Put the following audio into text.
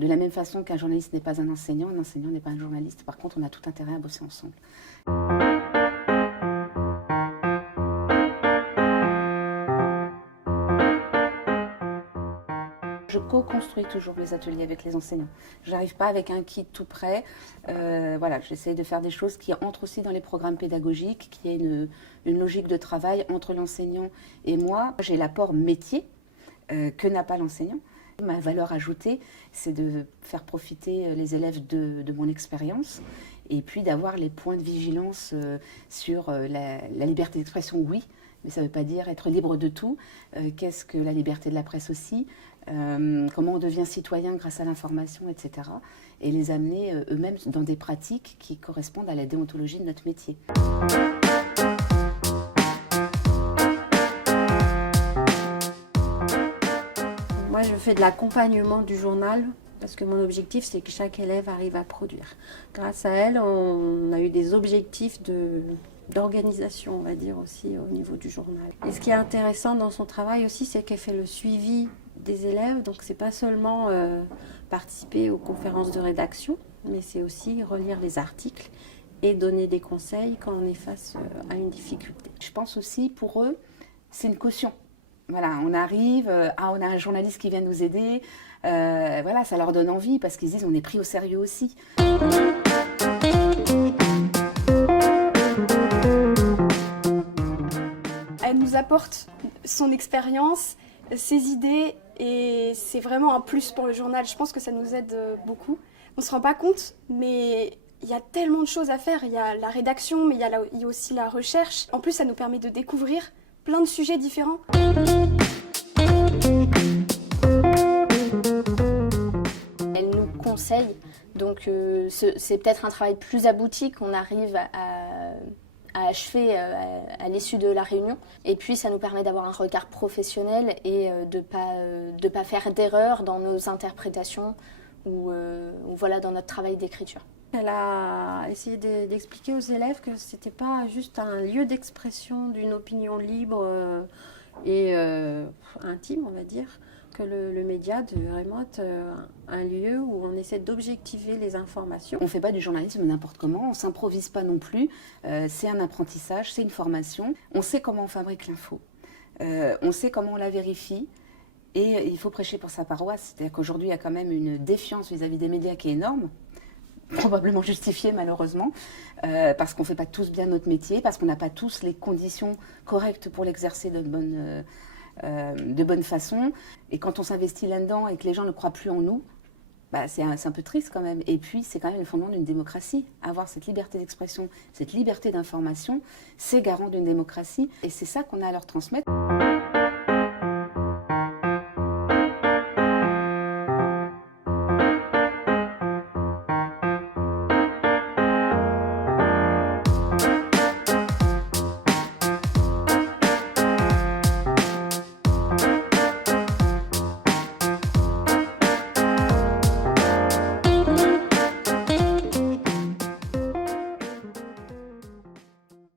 De la même façon qu'un journaliste n'est pas un enseignant n'est pas un journaliste. Par contre, on a tout intérêt à bosser ensemble. Je co-construis toujours mes ateliers avec les enseignants. Je n'arrive pas avec un kit tout prêt. Voilà, j'essaie de faire des choses qui entrent aussi dans les programmes pédagogiques, qui aient une logique de travail entre l'enseignant et moi. J'ai l'apport métier que n'a pas l'enseignant. Ma valeur ajoutée, c'est de faire profiter les élèves de mon expérience et puis d'avoir les points de vigilance sur la liberté d'expression, oui, mais ça ne veut pas dire être libre de tout. Qu'est-ce que la liberté de la presse aussi, comment on devient citoyen grâce à l'information, etc. Et les amener eux-mêmes dans des pratiques qui correspondent à la déontologie de notre métier. Moi, je fais de l'accompagnement du journal parce que mon objectif, c'est que chaque élève arrive à produire. Grâce à elle, on a eu des objectifs d'organisation, on va dire, aussi au niveau du journal. Et ce qui est intéressant dans son travail aussi, c'est qu'elle fait le suivi des élèves. Donc, c'est pas seulement participer aux conférences de rédaction, mais c'est aussi relire les articles et donner des conseils quand on est face à une difficulté. Je pense aussi, pour eux, c'est une caution. Voilà, on arrive, on a un journaliste qui vient nous aider. Voilà, ça leur donne envie parce qu'ils disent on est pris au sérieux aussi. Elle nous apporte son expérience, ses idées et c'est vraiment un plus pour le journal. Je pense que ça nous aide beaucoup. On ne se rend pas compte, mais il y a tellement de choses à faire. Il y a la rédaction, mais il y a aussi la recherche. En plus, ça nous permet de découvrir plein de sujets différents. Elle nous conseille, donc c'est peut-être un travail plus abouti qu'on arrive à achever à l'issue de la réunion. Et puis ça nous permet d'avoir un regard professionnel et de pas faire d'erreurs dans nos interprétations ou voilà, dans notre travail d'écriture. Elle a essayé d'expliquer aux élèves que ce n'était pas juste un lieu d'expression d'une opinion libre et intime, on va dire, que le média devait vraiment être un lieu où on essaie d'objectiver les informations. On ne fait pas du journalisme n'importe comment, on ne s'improvise pas non plus. C'est un apprentissage, c'est une formation. On sait comment on fabrique l'info, on sait comment on la vérifie. Et il faut prêcher pour sa paroisse. C'est-à-dire qu'aujourd'hui, il y a quand même une défiance vis-à-vis des médias qui est énorme, probablement justifiée malheureusement, parce qu'on ne fait pas tous bien notre métier, parce qu'on n'a pas tous les conditions correctes pour l'exercer de bonne façon. Et quand on s'investit là-dedans et que les gens ne croient plus en nous, bah c'est un peu triste quand même. Et puis, c'est quand même le fondement d'une démocratie. Avoir cette liberté d'expression, cette liberté d'information, c'est garant d'une démocratie. Et c'est ça qu'on a à leur transmettre.